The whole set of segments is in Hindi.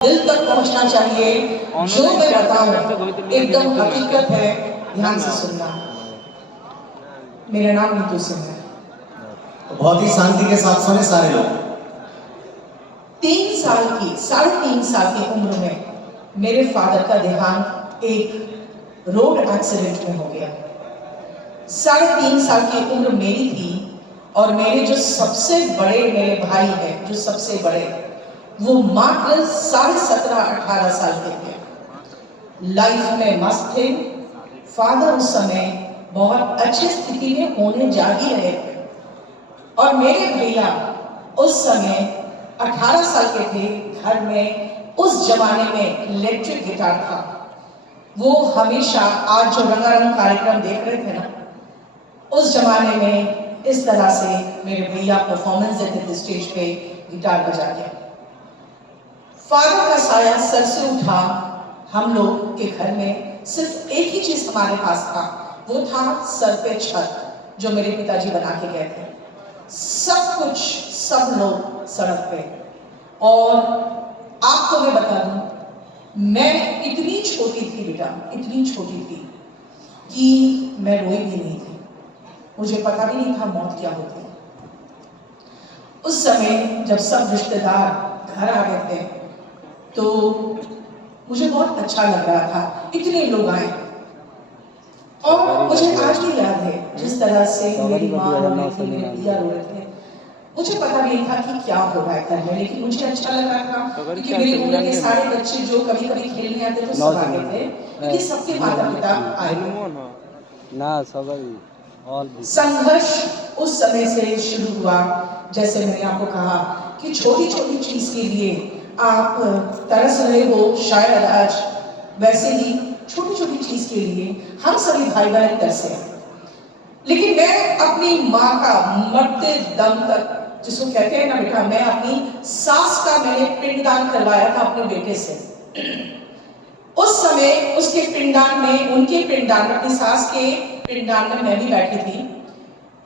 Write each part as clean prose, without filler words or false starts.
दिल तक पहुंचना चाहिए। जो मैं बताऊं एकदम हकीकत है, ध्यान से सुनना। मेरा नाम नीतू सिंह है। बहुत ही शांति के साथ सुने सारे लोग। 3.5 साल की उम्र में मेरे फादर का देहांत एक रोड एक्सीडेंट में हो गया। 3.5 साल की उम्र मेरी थी और मेरे जो सबसे बड़े मेरे भाई हैं, जो सबसे बड़े, वो मात्र 17.5-18 साल के थे। लाइफ में मस्त थे। फादर उस समय बहुत अच्छी स्थिति में होने जा ही रहे थे और मेरे भैया उस समय 18 साल के थे। घर में उस जमाने में इलेक्ट्रिक गिटार था। वो हमेशा, आज जो रंगारंग कार्यक्रम देख रहे थे ना, उस जमाने में इस तरह से मेरे भैया परफॉर्मेंस देते थे स्टेज पे गिटार बजा के। फादर का साया सर से उठा। हम लोग के घर में सिर्फ एक ही चीज हमारे पास था, वो था सर पे छत, जो मेरे पिताजी बना के गए थे। सब कुछ, सब लोग सड़क पे। और आपको मैं बता दूं, मैं इतनी छोटी थी बेटा, इतनी छोटी थी कि मैं रोई भी नहीं थी। मुझे पता भी नहीं था मौत क्या होती। उस समय जब सब रिश्तेदार घर आ गए थे तो मुझे बहुत अच्छा लग रहा था, इतने लोग आए। और मुझे आज भी याद है जिस तरह से मेरी माँ रो रही थी, मेरे भैया रो रहे थे। मुझे पता भी नहीं था कि क्या हो रहा है घर में, लेकिन मुझे अच्छा लग रहा था क्योंकि मेरी उम्र के सारे बच्चे जो कभी कभी खेलने आते थे सब आ गए थे, क्योंकि सबके माता पिता आए थे। संघर्ष उस समय से शुरू हुआ। जैसे मैंने आपको कहा कि छोटी छोटी चीज के लिए आप तरस रहे हो, शायद आज वैसे ही छोटी छोटी चीज के लिए हम सभी भाई बहन तरसे। लेकिन मैं अपनी माँ का मरते दम तक, जिसको कहते हैं ना बेटा, मैं अपनी सास का मैंने पिंडदान करवाया था अपने बेटे से। उस समय उसके पिंडदान में, उनके पिंडदान में, अपनी सास के पिंडदान में मैं भी बैठी थी।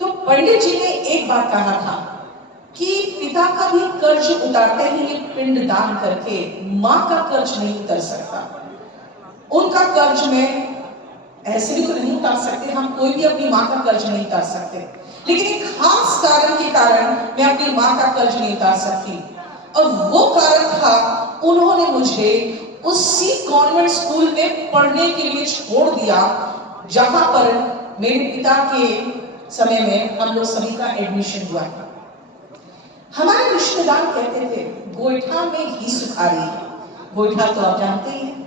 तो पंडित जी ने एक बात कहा था कि पिता का भी कर्ज उतारते ही ये पिंडदान करके माँ का कर्ज नहीं उतर सकता। उनका कर्ज में ऐसे भी तो नहीं उतार सकते हम, कोई भी अपनी माँ का कर्ज नहीं उतार सकते, लेकिन एक खास कारण के कारण मैं अपनी माँ का कर्ज नहीं उतार सकती। और वो कारण था, उन्होंने मुझे उसी कॉन्वेंट स्कूल में पढ़ने के लिए छोड़ दिया जहां पर मेरे पिता के समय में हम लोग सभी का एडमिशन हुआ था। हमारे रिश्तेदार कहते थे गोईठा में घी सुखारी। गोईठा तो आप जानते ही हैं,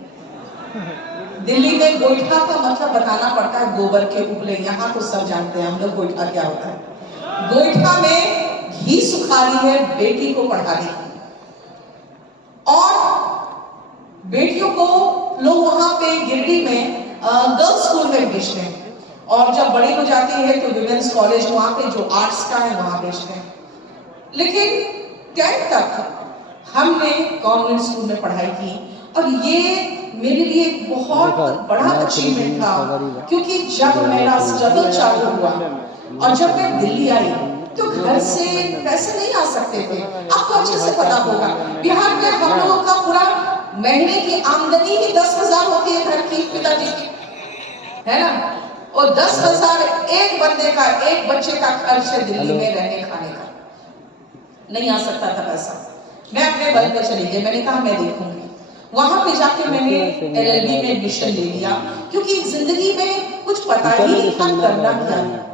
दिल्ली में गोईठा का मतलब बताना पड़ता है गोबर के उपले। यहाँ तो सब जानते हैं हम लोग गोईठा क्या होता है। गोईठा में घी सुखारी है बेटी को पढ़ाने की, और बेटियों को लोग वहां पे गिरडी में गर्ल्स स्कूल में भेजते हैं, और जब बड़ी हो जाती है तो विमेंस कॉलेज वहां पे जो आर्ट्स का है वहां भेजते हैं। लेकिन 10th तक हमने कॉन्वेंट स्कूल में पढ़ाई की, और ये मेरे लिए एक बहुत बड़ा अचीवमेंट था, क्योंकि जब मेरा स्ट्रगल चालू हुआ और जब मैं दिल्ली आई तो घर से पैसे नहीं आ सकते थे। आपको अच्छे से पता होगा बिहार में हम लोगों का पूरा महीने की आमदनी ही 10,000 होती है घर की, पिताजी की, है ना। और 10,000 एक बंदे का, एक बच्चे का खर्च है दिल्ली में रहने खाने का, नहीं आ सकता था पैसा। मैं अपने बल पे चली गई, मैंने कहा मैं देखूंगी। वहां पे जाके मैंने LLB में एडमिशन ले लिया, क्योंकि जिंदगी में कुछ पता ही नहीं था करना क्या है।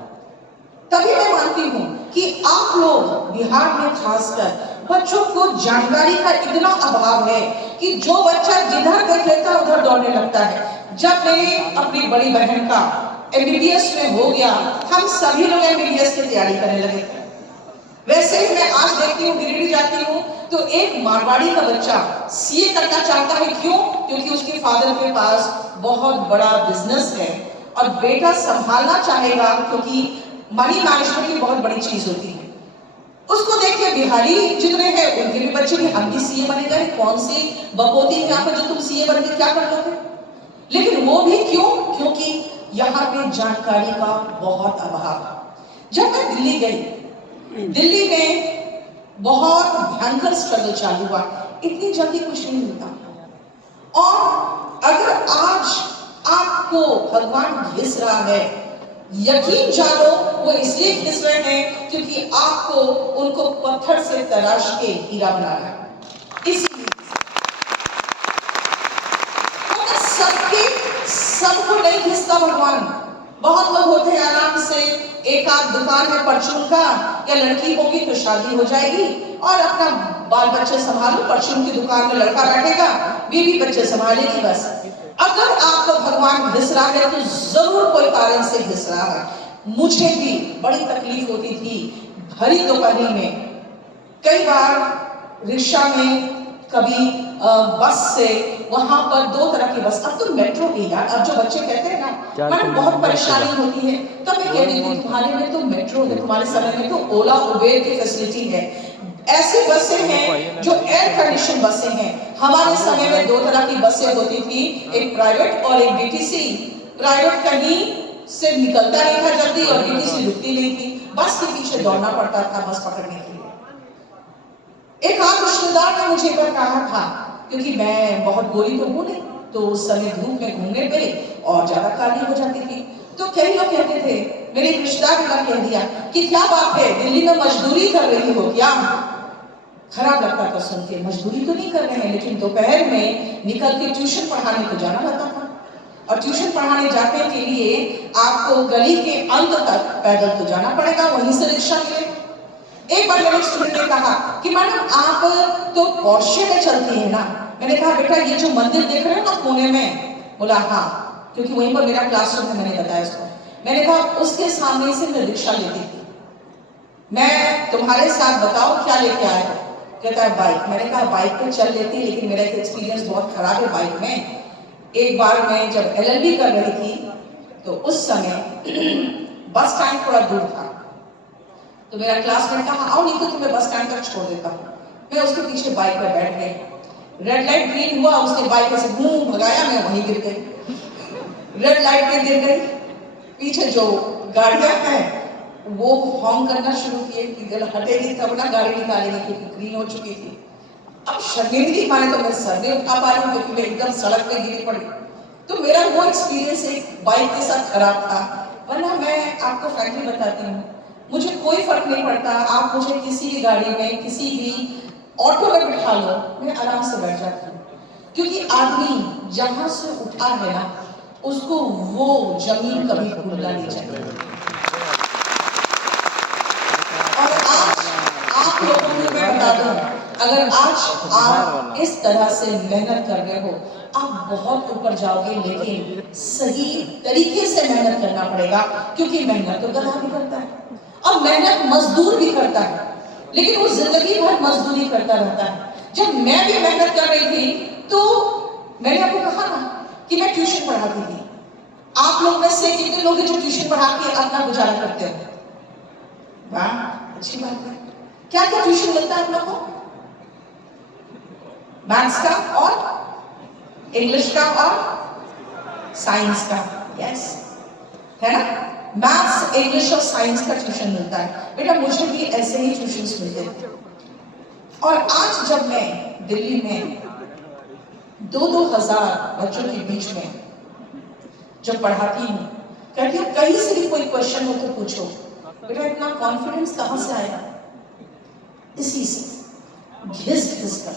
तभी मैं मानती हूँ कि आप लोग बिहार में खासकर बच्चों को जानकारी का इतना अभाव है कि जो बच्चा जिधर देख लेता है उधर दौड़ने लगता है। जब मेरी अपनी बड़ी बहन का MBBS में हो गया, हम सभी लोग MBBS की तैयारी करने लगे। वैसे ही मैं आज देखती हूँ, गिरिडीह जाती हूँ तो एक मारवाड़ी का बच्चा CA करना चाहता है। क्यों? क्योंकि उसके फादर के पास बहुत बड़ा बिजनेस है और बेटा संभालना चाहेगा, क्योंकि मनी मैनेजमेंट की बहुत बड़ी चीज होती है। उसको देख के बिहारी जितने हैं उनके भी बच्चे भी, हम भी CA बनेगा। कौन सी बपोती है यहाँ पे जो तुम CA बन के क्या कर लोगे? लेकिन वो भी क्यों? क्योंकि यहाँ पे जानकारी का बहुत अभाव है। जब मैं दिल्ली गई, दिल्ली में बहुत भयंकर स्ट्रगल चालू हुआ। इतनी जल्दी कुछ नहीं मिलता। और अगर आज आपको भगवान घिस रहा है, यकीन जानो वो इसलिए घिस रहे हैं क्योंकि आपको उनको पत्थर से तराश के हीरा बनाना है। इसलिए सबको नहीं घिसता भगवान। बहुत लोग होते हैं आराम से, एक आध दुकान है परचून का, या लड़की होगी तो शादी हो जाएगी और अपना बाल बच्चे संभालो, परचून की दुकान में लड़का बैठेगा, बीवी बच्चे संभालेगी बस। अगर आपको भगवान घिस रहा है तो जरूर कोई कारण से घिस रहा है। मुझे भी बड़ी तकलीफ होती थी भरी दोपहरी में, कई बार रिक्शा में, कभी बस से, वहां पर दो तरह की बस, अब तो मेट्रो की यार, अब जो बच्चे कहते हैं ना मैडम बहुत परेशानी होती है, तब मैं कहती थी तुम्हारे में तो मेट्रो है, तुम्हारे समय में तो ओला उबेर की फैसिलिटी है। ऐसी बसें हैं जो एयर कंडीशन बसें हैं। हमारे समय में दो तरह की बसें होती थी, एक प्राइवेट और एक डीटीसी। प्राइवेट कहीं से निकलता नहीं था जल्दी और डीटीसी रुकती नहीं थी, बस के पीछे दौड़ना पड़ता था बस पकड़ने के लिए। एक आध रिश्तेदार ने मुझे एक बार कहा था, क्योंकि मैं बहुत गोरी तो हूं नहीं, तो उस समय धूप में घूमने पे और ज्यादा काली हो जाती थी, तो कई लोग कहते थे, मेरे एक रिश्तेदार ने कह दिया कि क्या बात है दिल्ली में मजदूरी कर रही हो क्या। खराब लगता था सुन के, मजदूरी तो नहीं कर रहे हैं, लेकिन दोपहर में निकल के ट्यूशन पढ़ाने तो जाना रहता था, और ट्यूशन पढ़ाने जाने के लिए आपको गली के अंत तक पैदल तो जाना पड़ेगा, वहीं से रिक्शा मिले। एक बार मेरे स्टूडेंट ने कहा कि मैडम आप तो पोर्शे में चलती है ना। मैंने कहा बेटा ये जो मंदिर देख रहे हो ना कोने में, बोला हाँ, क्योंकि वहीं पर मेरा क्लासरूम है, मैंने बताया उसको। मैंने कहा उसके सामने से मैं रिक्शा लेती थी, मैं तुम्हारे साथ बताओ क्या लेके आए हो। कहता है बाइक। मैंने कहा बाइक पे चल लेती, लेकिन मेरा एक एक्सपीरियंस बहुत खराब है बाइक में। एक बार मैं जब LLB कर रही थी तो उस समय बस स्टैंड थोड़ा दूर था, तो मेरा क्लासमेट कहा आओ नहीं तो तुम्हें बस स्टैंड तक छोड़ देता हूँ। मैं उसके पीछे बाइक पर बैठ गई, रेड लाइट ग्रीन हुआ, उसने बाइक ऐसे घूम भगाया, मैं वहीं गिर गई, रेड लाइट पे गिर गई। पीछे जो गाड़ियां हैं वो हॉर्न करना शुरू किए कि जब हटेगी तब ना गाड़ी निकालेगी, क्योंकि ग्रीन हो चुकी थी। अब शर्मिंदगी माने तो मैं सर नहीं उठा पा रही हूँ, क्योंकि मैं एकदम सड़क पे गिरी पड़ी। तो मेरा वो एक्सपीरियंस एक बाइक के साथ खराब था। वरना मैं आपको फ्रैंकली बताती हूँ, मुझे कोई फर्क नहीं पड़ता, आप मुझे किसी भी गाड़ी में, किसी भी ऑटो में बिठा लो, मैं आराम से बैठ जाती हूँ, क्योंकि आदमी जहां से उठा है ना उसको वो जमीन कभी भूलना नहीं चाहिए। और आज आप लोगों को मैं बता दूं, अगर आज आप इस तरह से मेहनत कर रहे हो, आप बहुत ऊपर जाओगे, लेकिन सही तरीके से मेहनत करना पड़ेगा, क्योंकि मेहनत तो गधा भी करता है और मेहनत मजदूर भी करता है, लेकिन वो जिंदगी भर मजदूरी करता रहता है। जब मैं भी मेहनत कर रही थी तो मैंने आपको कहा ना कि मैं ट्यूशन पढ़ाती थी। आप लोग में से कितने लोग हैं जो ट्यूशन पढ़ा के अपना गुजारा करते हो? वाह, अच्छी बात है। क्या क्या ट्यूशन मिलता है आप लोग को? मैथ्स का और इंग्लिश का और साइंस का, यस है ना? मैथ्स, इंग्लिश और साइंस का ट्यूशन मिलता है। बेटा मुझे भी ऐसे ही ट्यूशंस मिलते थे। और आज जब मैं दिल्ली में 2-2 हजार बच्चों के बीच में जब पढ़ाती हूँ, कहती हूँ कहीं से भी कोई क्वेश्चन हो तो पूछो। बेटा इतना कॉन्फिडेंस कहाँ से आया? इसी से घिस घिस कर।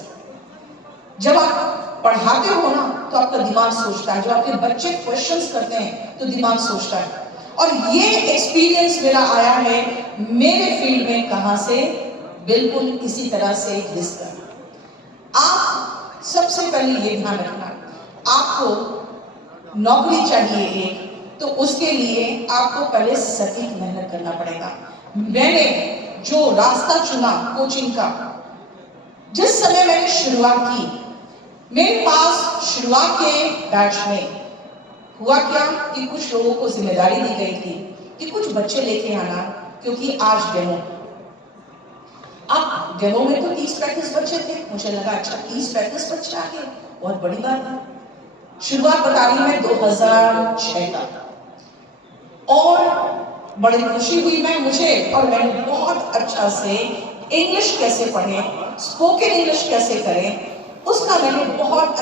जब आप पढ़ाते हो ना तो आपका दिमाग सोचता है, जब आपके बच्चे क्वेश्चंस करते हैं तो दिमाग सोचता है। और ये एक्सपीरियंस मेरा आया है मेरे फील्ड में, कहां से? बिल्कुल इसी तरह से घिस कर। आप सबसे पहले ये ध्यान रखना, आपको नौकरी चाहिए एक, तो उसके लिए आपको पहले सटीक मेहनत करना पड़ेगा। मैंने जो रास्ता चुना कोचिंग का, जिस समय मैंने शुरुआत की, मेरे पास शुरुआत के बैच में हुआ क्या कि कुछ लोगों को जिम्मेदारी दी गई थी कि कुछ बच्चे लेके आना, क्योंकि आज डेमो। अब डेमो में तो 30-35 बच्चे थे। मुझे लगा अच्छा 30-35 बच्चे आ गए, बहुत बड़ी बात है। शुरुआत बता रही मैं 2006 का, और बड़ी खुशी हुई मुझे, और मैंने बहुत अच्छा से इंग्लिश कैसे पढ़े, स्पोकन इंग्लिश कैसे करें, उसका मैंने बहुत